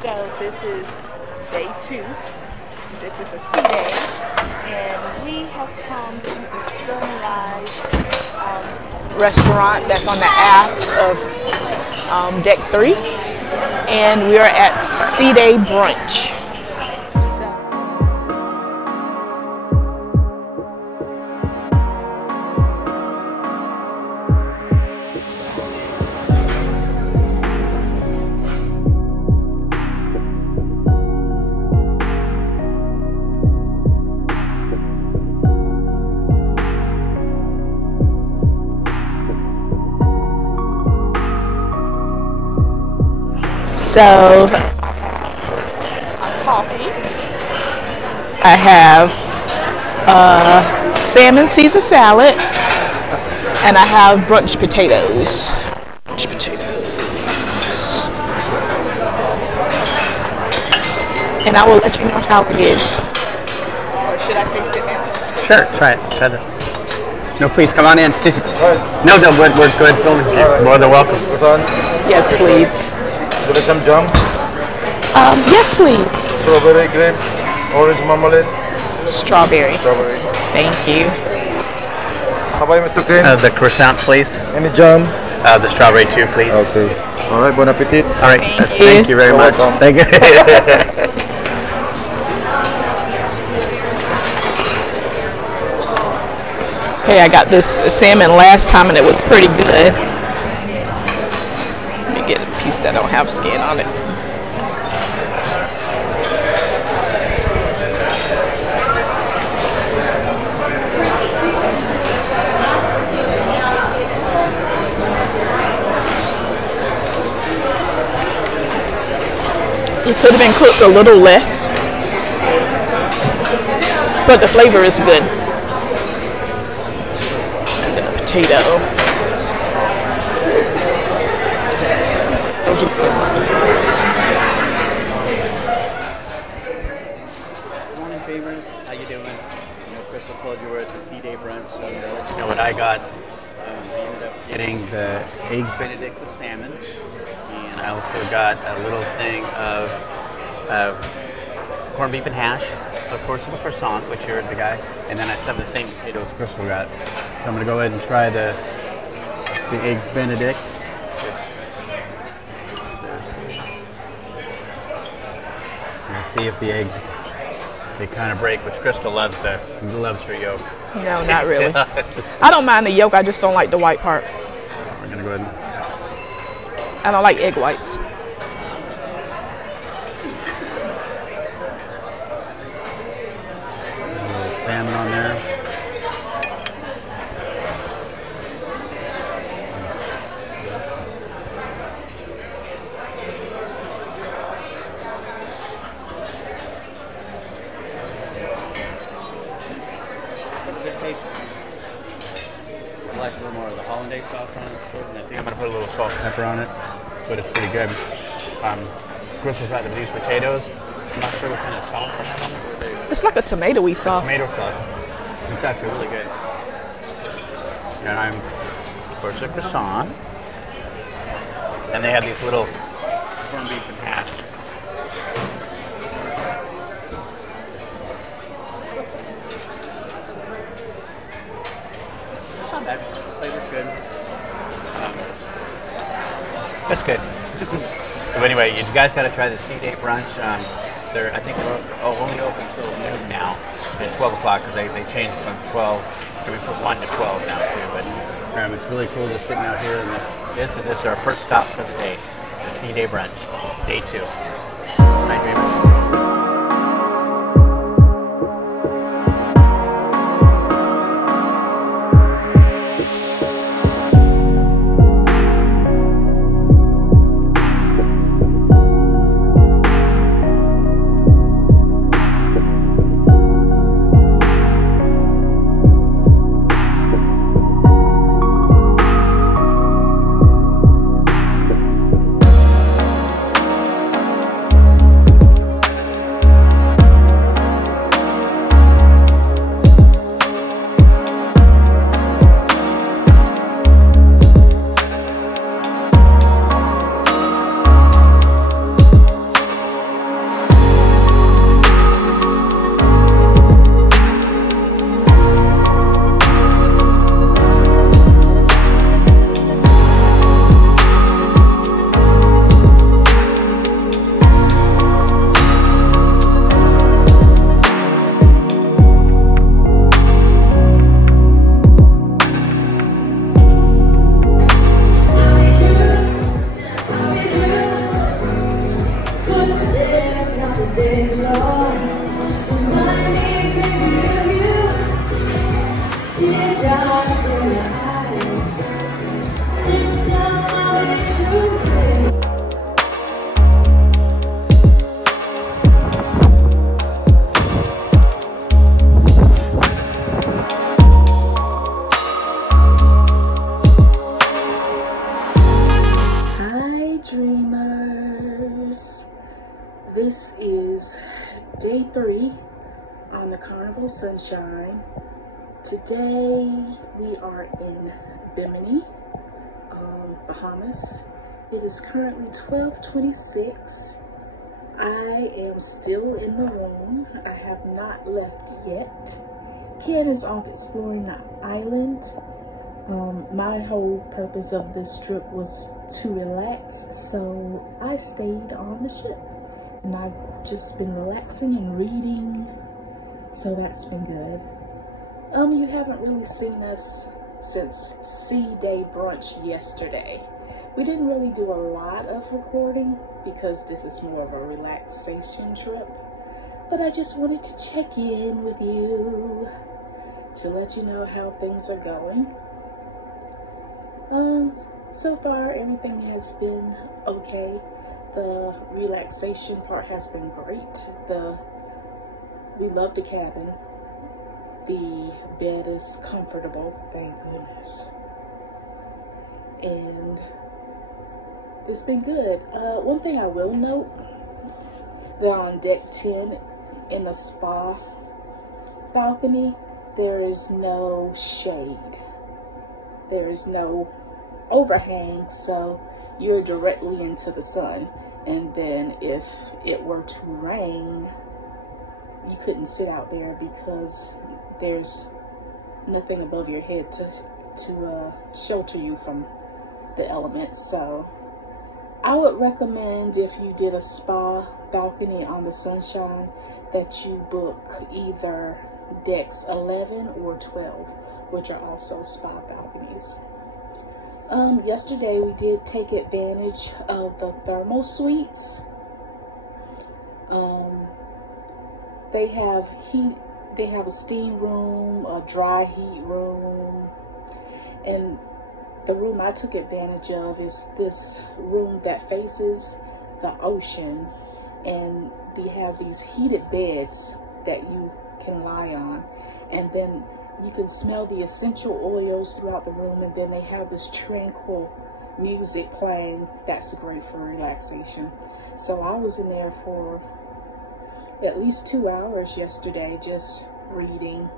So this is day 2. This is a sea day, and we have come to the Sunrise restaurant that's on the aft of deck 3, and we are at Sea Day Brunch. So, coffee. I have salmon Caesar salad, and I have brunch potatoes. And I will let you know how it is. Or should I taste it now? Sure, try it. Try this. No, please come on in. No, we're good filming. More than welcome. Yes, please. Would you like some jam? Yes, please. Strawberry, grape, orange marmalade. Strawberry. Strawberry. Thank you. How about Mr. Crane? The croissant, please. Any jam? The strawberry too, please. Okay. All right. Bon appetit. All right. Thank you very much. Welcome. Thank you. Hey, I got this salmon last time and it was pretty good. Let me get a piece that don't have skin on it. It could have been cooked a little less, but the flavor is good. And then a potato. Morning, favorites. How you doing? Crystal told you we're at the Sea Day Brunch, so I'm going to let you know what I got. I ended up getting the eggs Benedict with salmon, and I also got a little thing of corned beef and hash, of course, with a croissant, which you're the guy, and then I have the same potatoes Crystal got. So I'm going to go ahead and try the eggs Benedict, and see if the eggs, they kind of break, which Crystal loves her yolk. No, not really. I don't mind the yolk, I just don't like the white part. We're going to go ahead and... I don't like egg whites. A little salmon on there. I like a little more of the hollandaise sauce on it, and I think I'm going to put a little salt and pepper on it, but it's pretty good. Crystal's right with these potatoes. I'm not sure what kind of sauce they have on it. It's like a tomatoey sauce. Tomato sauce. It's actually really good. And I'm, of course, a croissant. And they have these little corned beef and hash. It's not bad. The flavor's good. That's good. So anyway, you guys got to try the Sea Day Brunch. They're, I think they're only open until noon now, at 12 o'clock, because they changed from 12, I mean from 1 to 12 now too. But it's really cool just sitting out here, and this is our first stop for the day, the Sea Day Brunch, day 2. Night dreamers. Dreamers, this is day 3 on the Carnival Sunshine. Today we are in Bimini, Bahamas. It is currently 12:26. I am still in the room. I have not left yet. Ken is off exploring the island. My whole purpose of this trip was to relax, so I stayed on the ship and I've just been relaxing and reading, so that's been good. You haven't really seen us since Sea Day brunch yesterday. We didn't really do a lot of recording because this is more of a relaxation trip, but I just wanted to check in with you to let you know how things are going. So far everything has been okay. The relaxation part has been great. We love the cabin. The bed is comfortable, thank goodness. And it's been good. One thing I will note, that on deck 10 in the spa balcony, there is no shade. There is no overhang, so you're directly into the sun. And then if it were to rain, you couldn't sit out there because there's nothing above your head to shelter you from the elements. So I would recommend, if you did a spa balcony on the Sunshine, that you book either decks 11 or 12, which are also spa balconies. Yesterday we did take advantage of the thermal suites. They have heat. They have a steam room, a dry heat room, and the room I took advantage of is this room that faces the ocean, and they have these heated beds that you can lie on, and then you can smell the essential oils throughout the room, and then they have this tranquil music playing that's great for relaxation. So I was in there for at least 2 hours yesterday just reading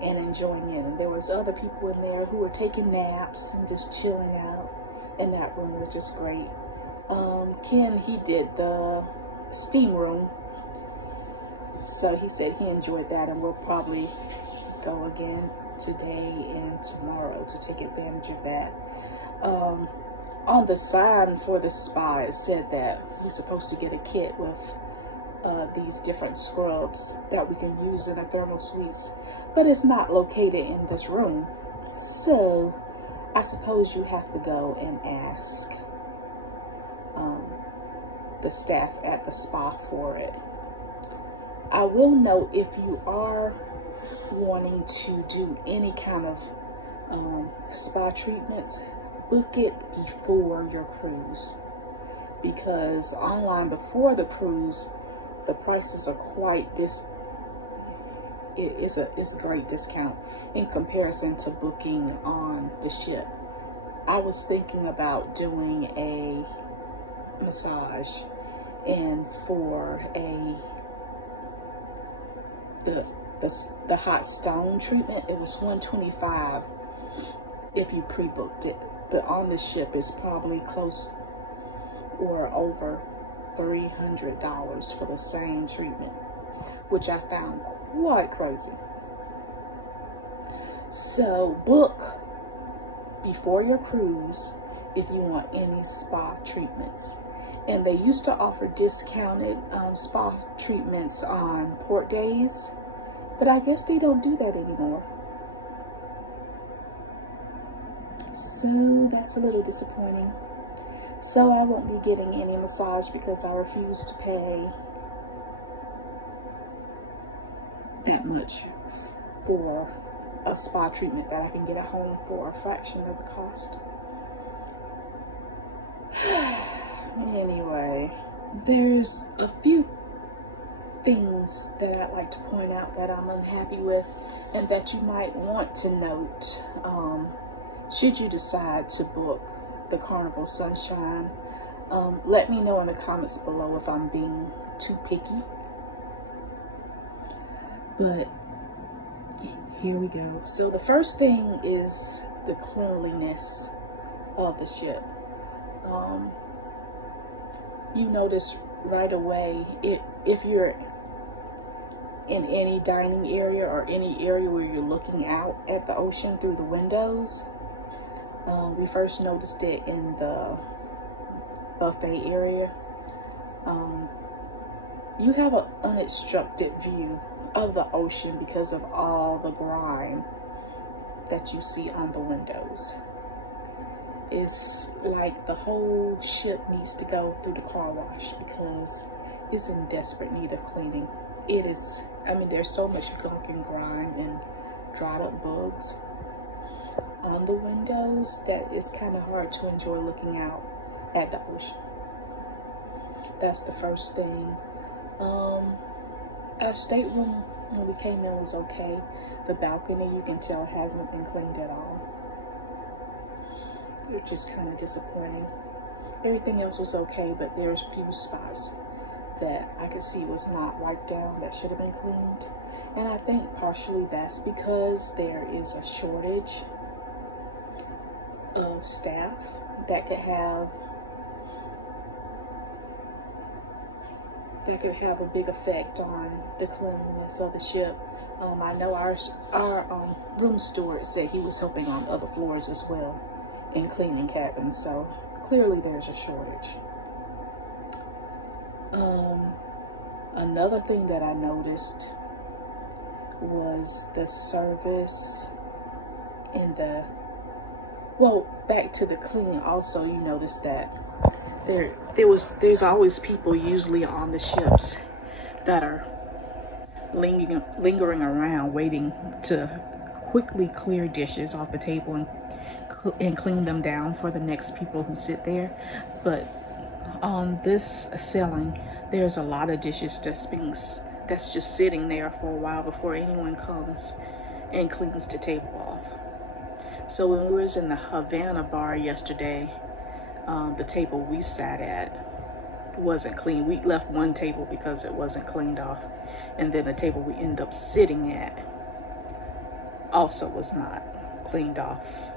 and enjoying it. And there was other people in there who were taking naps and just chilling out in that room, which is great. Ken, he did the steam room, so he said he enjoyed that, and we'll probably go again today and tomorrow to take advantage of that. On the sign for the spa, it said that we're supposed to get a kit with these different scrubs that we can use in the thermal suites, but it's not located in this room, so I suppose you have to go and ask the staff at the spa for it. I will note, if you are wanting to do any kind of spa treatments, book it before your cruise, because online before the cruise the prices are quite it's a great discount in comparison to booking on the ship. I was thinking about doing a massage, and for the hot stone treatment, it was $125 if you pre-booked it, but on the ship it's probably close or over $300 for the same treatment, which I found quite crazy. So book before your cruise if you want any spa treatments. And they used to offer discounted spa treatments on port days, but I guess they don't do that anymore. So that's a little disappointing. So I won't be getting any massage because I refuse to pay much for a spa treatment that I can get at home for a fraction of the cost. Anyway, there's a few things that I'd like to point out that I'm unhappy with and that you might want to note should you decide to book the Carnival Sunshine. Let me know in the comments below if I'm being too picky. But here we go. So the first thing is the cleanliness of the ship. You notice right away if you're in any dining area or any area where you're looking out at the ocean through the windows. We first noticed it in the buffet area. You have an unobstructed view of the ocean because of all the grime that you see on the windows. It's like the whole ship needs to go through the car wash because it's in desperate need of cleaning. It is, I mean, there's so much gunk and grime and dried up bugs on the windows that it's kind of hard to enjoy looking out at the ocean. That's the first thing. Our stateroom when we came in was okay. The balcony, you can tell, hasn't been cleaned at all, which is kind of disappointing. Everything else was okay, but there's a few spots that I could see was not wiped down that should have been cleaned. And I think partially that's because there is a shortage of staff that could have a big effect on the cleanliness of the ship. I know our room steward said he was helping on other floors as well in cleaning cabins, so clearly there's a shortage. Another thing that I noticed was the service in the, well, back to the cleaning also, you noticed that there's always people usually on the ships that are lingering around waiting to quickly clear dishes off the table and clean them down for the next people who sit there. But on this sailing, there's a lot of dishes that's just sitting there for a while before anyone comes and cleans the table off. So when we was in the Havana Bar yesterday, the table we sat at wasn't clean. We left one table because it wasn't cleaned off, and then the table we ended up sitting at also was not cleaned off.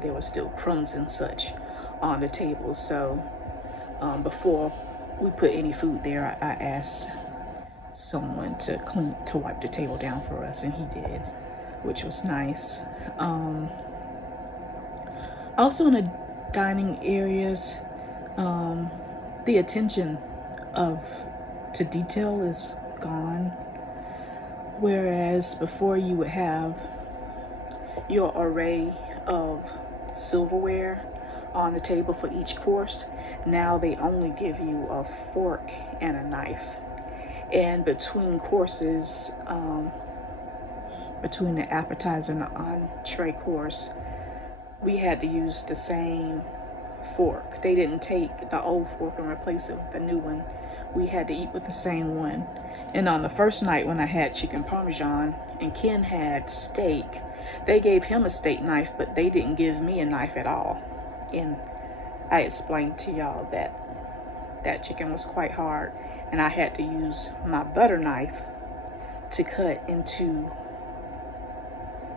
There was still crumbs and such on the table. So before we put any food there, I asked someone to wipe the table down for us, and he did, which was nice. Also in the dining areas, the attention to detail is gone. Whereas before you would have your array of silverware on the table for each course, now they only give you a fork and a knife. And between courses, between the appetizer and the entree course, we had to use the same fork. They didn't take the old fork and replace it with the new one. We had to eat with the same one. And on the first night when I had chicken parmesan and Ken had steak, they gave him a steak knife, but they didn't give me a knife at all. And I explained to y'all that that chicken was quite hard, and I had to use my butter knife to cut into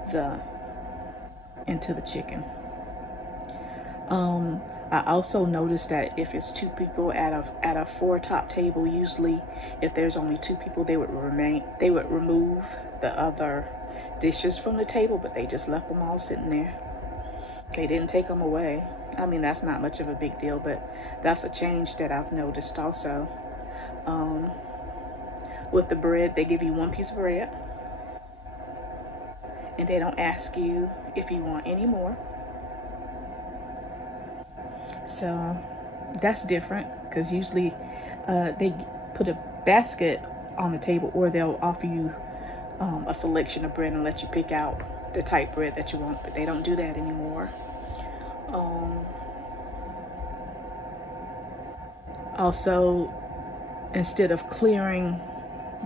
the chicken. I also noticed that if it's two people at a four-top table, usually if there's only two people, they would remove the other dishes from the table, but they just left them all sitting there. They didn't take them away. I mean, that's not much of a big deal, but that's a change that I've noticed also. With the bread, they give you one piece of bread, and they don't ask you if you want any more. So that's different, because usually they put a basket on the table, or they'll offer you a selection of bread and let you pick out the type bread that you want, but they don't do that anymore. Also, instead of clearing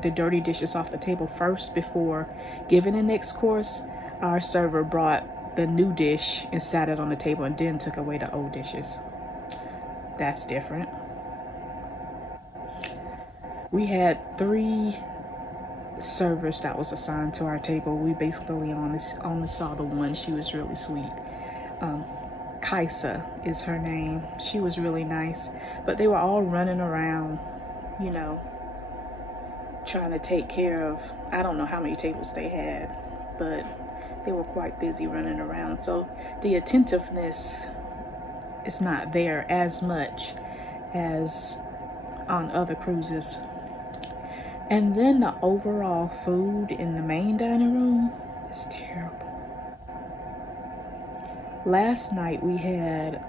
the dirty dishes off the table first before giving the next course, our server brought the new dish and sat it on the table and then took away the old dishes. That's different. We had 3 servers that was assigned to our table. We basically only saw the one. She was really sweet. Kaisa is her name. She was really nice, but they were all running around, you know, trying to take care of, I don't know how many tables they had, but they were quite busy running around. So the attentiveness is not there as much as on other cruises. And then the overall food in the main dining room is terrible. Last night we had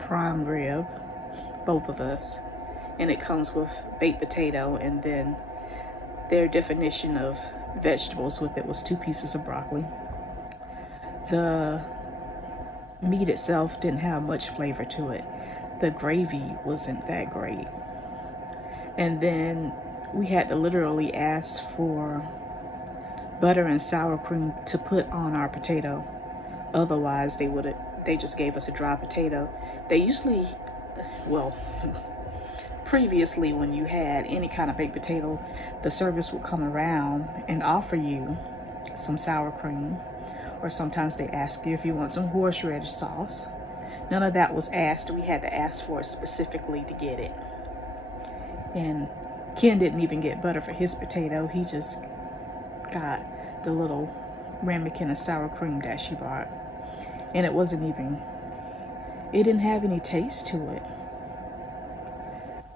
prime rib, both of us, and it comes with baked potato, and then their definition of vegetables with it was 2 pieces of broccoli. The meat itself didn't have much flavor to it. The gravy wasn't that great. And then we had to literally ask for butter and sour cream to put on our potato. Otherwise, they just gave us a dry potato. They usually, well, previously when you had any kind of baked potato, the service would come around and offer you some sour cream, or sometimes they ask you if you want some horseradish sauce. None of that was asked. We had to ask for it specifically to get it. And Ken didn't even get butter for his potato. He just got the little ramekin of sour cream that she bought. And it didn't have any taste to it.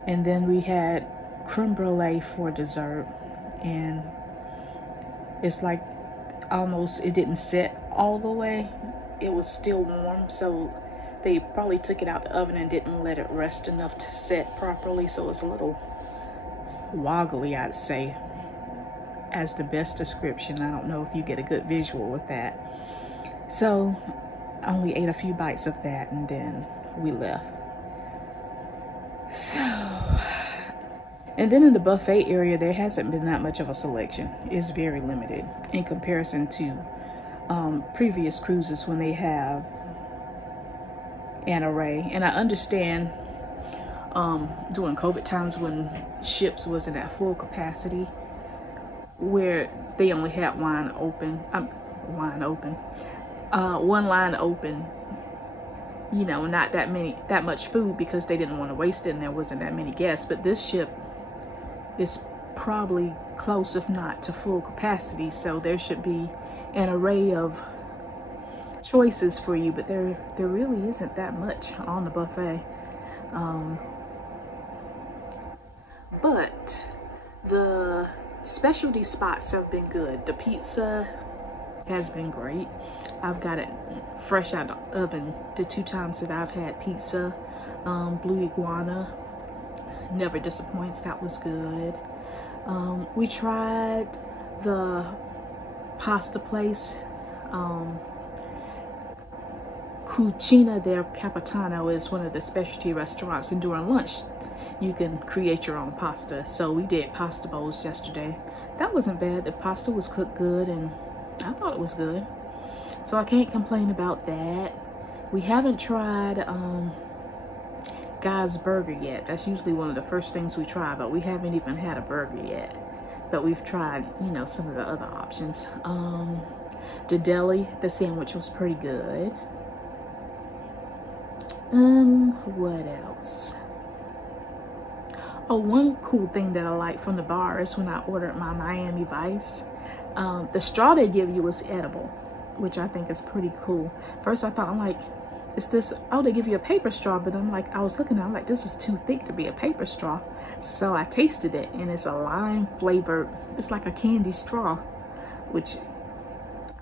And then we had creme brulee for dessert, and it's like almost, it didn't set all the way. It was still warm, so they probably took it out the oven and didn't let it rest enough to set properly, so it was a little woggly, I'd say, as the best description. I don't know if you get a good visual with that. So I only ate a few bites of that and then we left. So, and then in the buffet area, there hasn't been that much of a selection. It's very limited in comparison to previous cruises when they have an array. And I understand during COVID times when ships wasn't at full capacity, where they only had one line open, you know, not that much food because they didn't want to waste it and there wasn't that many guests. But this ship is probably close, if not to full capacity, so there should be an array of choices for you, but there really isn't that much on the buffet. But the specialty spots have been good. The pizza has been great. I've got it fresh out of the oven the 2 times that I've had pizza. Blue Iguana never disappoints. That was good. We tried the pasta place, Cucina del Capitano is one of the specialty restaurants, and during lunch you can create your own pasta. So we did pasta bowls yesterday. That wasn't bad. The pasta was cooked good and I thought it was good, so I can't complain about that. We haven't tried Guy's Burger yet. That's usually one of the first things we try, but we haven't even had a burger yet. But we've tried, you know, some of the other options. The deli, the sandwich was pretty good. What else? Oh, one cool thing that I like from the bar is when I ordered my Miami Vice, the straw they give you is edible, which I think is pretty cool. First I thought, I'm like, is this, oh, they give you a paper straw, but I'm like, I was looking at it, I'm like, this is too thick to be a paper straw. So I tasted it and it's a lime flavored, it's like a candy straw, which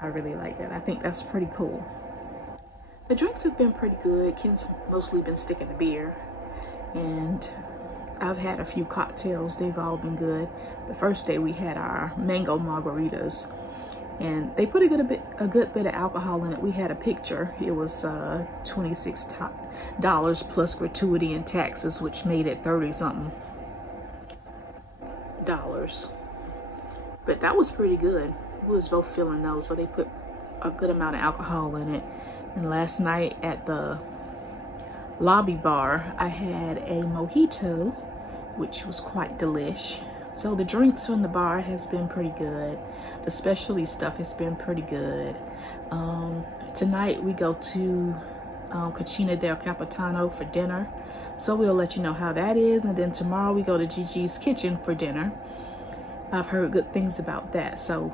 I really like that. I think that's pretty cool. The drinks have been pretty good. Ken's mostly been sticking to beer, and I've had a few cocktails. They've all been good. The first day we had our mango margaritas, and they put a good bit of alcohol in it. We had a picture. It was $26 plus gratuity and taxes, which made it 30-something dollars. But that was pretty good. We was both feeling those, so they put a good amount of alcohol in it. And last night at the lobby bar, I had a mojito, which was quite delish. So the drinks from the bar has been pretty good. The specialty stuff has been pretty good. Tonight we go to Cucina del Capitano for dinner. So we'll let you know how that is. And then tomorrow we go to Gigi's Kitchen for dinner. I've heard good things about that. So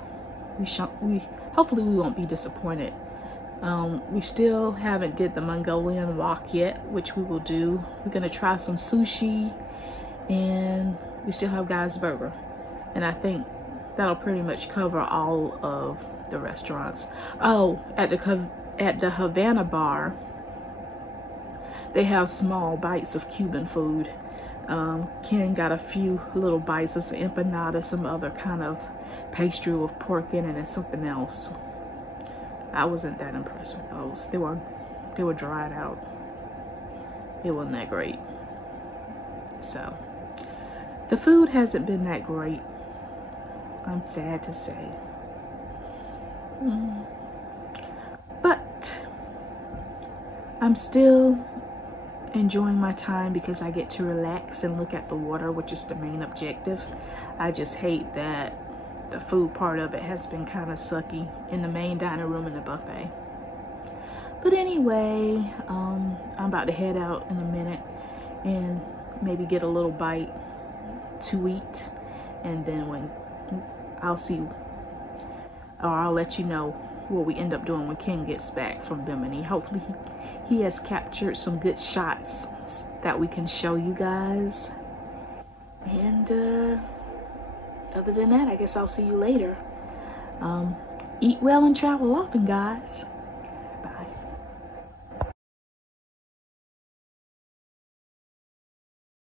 hopefully we won't be disappointed. We still haven't did the Mongolian walk yet, which we will do. We're gonna try some sushi, and we still have Guy's Burger. And I think that'll pretty much cover all of the restaurants. Oh, at the Havana Bar, they have small bites of Cuban food. Ken got a few little bites of some empanada, some other kind of pastry with pork in it, and something else. I wasn't that impressed with those. They were dried out. It wasn't that great. So the food hasn't been that great, I'm sad to say. But I'm still enjoying my time because I get to relax and look at the water, which is the main objective. I just hate that the food part of it has been kind of sucky in the main dining room and the buffet. But anyway, I'm about to head out in a minute and maybe get a little bite to eat, and then when I'll let you know what we end up doing when Ken gets back from Bimini. Hopefully he has captured some good shots that we can show you guys. And other than that, I guess I'll see you later. Eat well and travel often, guys.